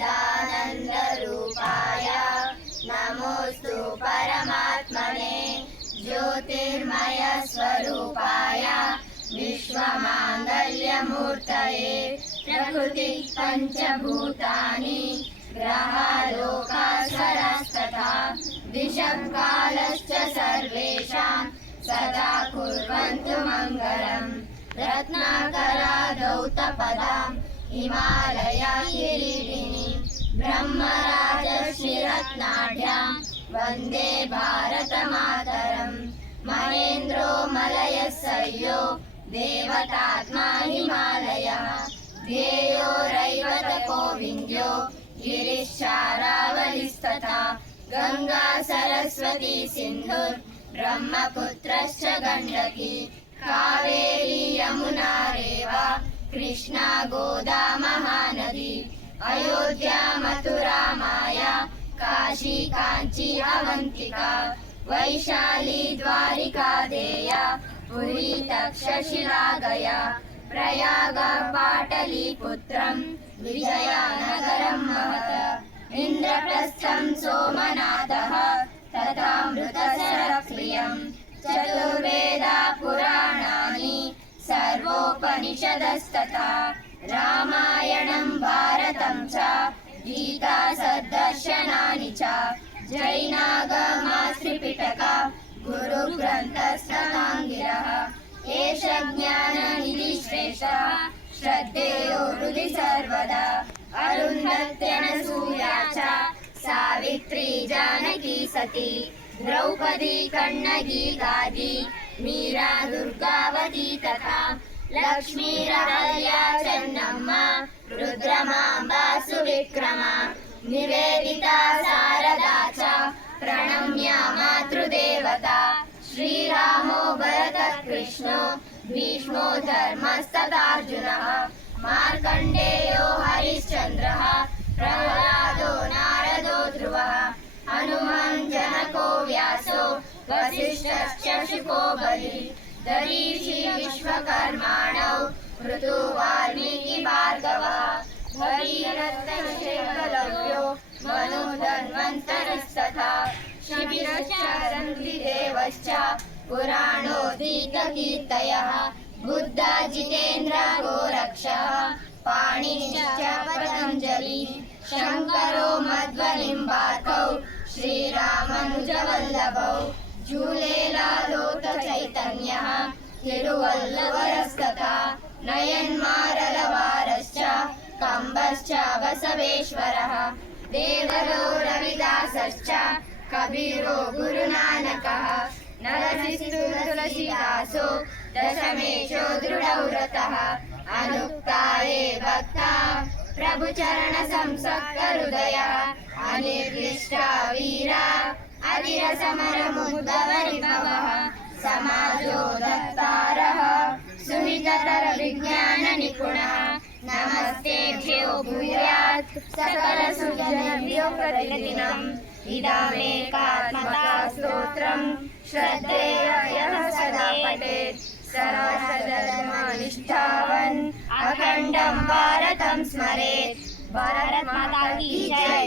सच्चिदानन्दरूपाय नमोऽस्तु परमात्मने ज्योतिर्मयस्वरूपाय। विश्वमाङ्गल्यमूर्तये प्रकृति पञ्चभूतानि ग्रहलोकासरस्तथा विषकालश्च सर्वेषां सदा कुर्वन्तु मङ्गलम् रत्नाकरा दौतपदां हिमालया नाढ्यां वन्दे भारतमातरम्। महेन्द्रो मलयः सह्यो देवतात्मा हिमालयः ध्येयो रैवतको विन्द्यो गिरिश्चारावलिस्तथा। गङ्गा सरस्वती सिन्धुर् ब्रह्मपुत्रश्च गण्डकी। कावेरी यमुना रेवा। कृष्णा गोदा महानदी। अयोध्या मथुरा काशी काञ्ची अवन्तिका वैशाली द्वारिका देया पुरी तक्षशिला गया प्रयाग पाटलीपुत्रम् विजयानगरं महत इन्द्रप्रस्थं सोमनाथः तथा मृतसरप्रियम् चतुर्वेदा पुराणानि सर्वोपनिषदस्तथा रामायणं भारतं च गीता सद्दर्शनानि च। जैनागमास्त्रिपिटका गुरुग्रन्थस्तथाङ्गिरः एष ज्ञाननिधि श्रेष्ठः श्रद्धेयो हृदि सर्वदा। अरुन्धत्यनसूया च सावित्री जानकी सती। द्रौपदी कण्णगी गादी मीरा दुर्गावती तथा लक्ष्मीरहल्या रुद्रमाम्बा सुविक्रमा निवेदिता शारदा च प्रणम्या मातृदेवता श्रीरामो भरतकृष्णो भीष्मो धर्मस्तदार्जुनः मार्कण्डेयो हरिश्चन्द्रः प्रह्लादो नारदो ध्रुवः हनुमान् जनको व्यासो वसिष्ठश्च शुको बलिः दरीषि विश्वकर्माणौ ऋतु रन्ध्रिदेवश्च पुराणोदीतकीर्तयः बुद्धा जितेन्द्र गोरक्षः पाणिश्च पतञ्जलि शङ्करो मध्वनिम्बाकौ श्रीरामनुजवल्लभौ झूलेलालोत चैतन्यः तिरुवल्लवरस्तथा नयन्मारलवारश्च कम्बश्च बसवेश्वरः देवरो रविदासश्च कबीरो गुरुनानकः। नलसिो दृढ रतः अनुक्ता ये भक्ता प्रभुचरणसंसक्तहृदयः अनिर्दिष्टा वीरा अलिरसमरमुद्गवरिभवः समाजो दत्त सुहिततर विज्ञाननिपुणः नमस्तेभ्यो भूयात् सकलसुजनेभ्यो प्रतिदिनम् इदमेकात्मका स्तोत्रम् श्रद्धेय यः सदा पठेत् सर्वसधर्मनिष्ठावन् अखण्डं भारतं स्मरेत् भारत माता की जय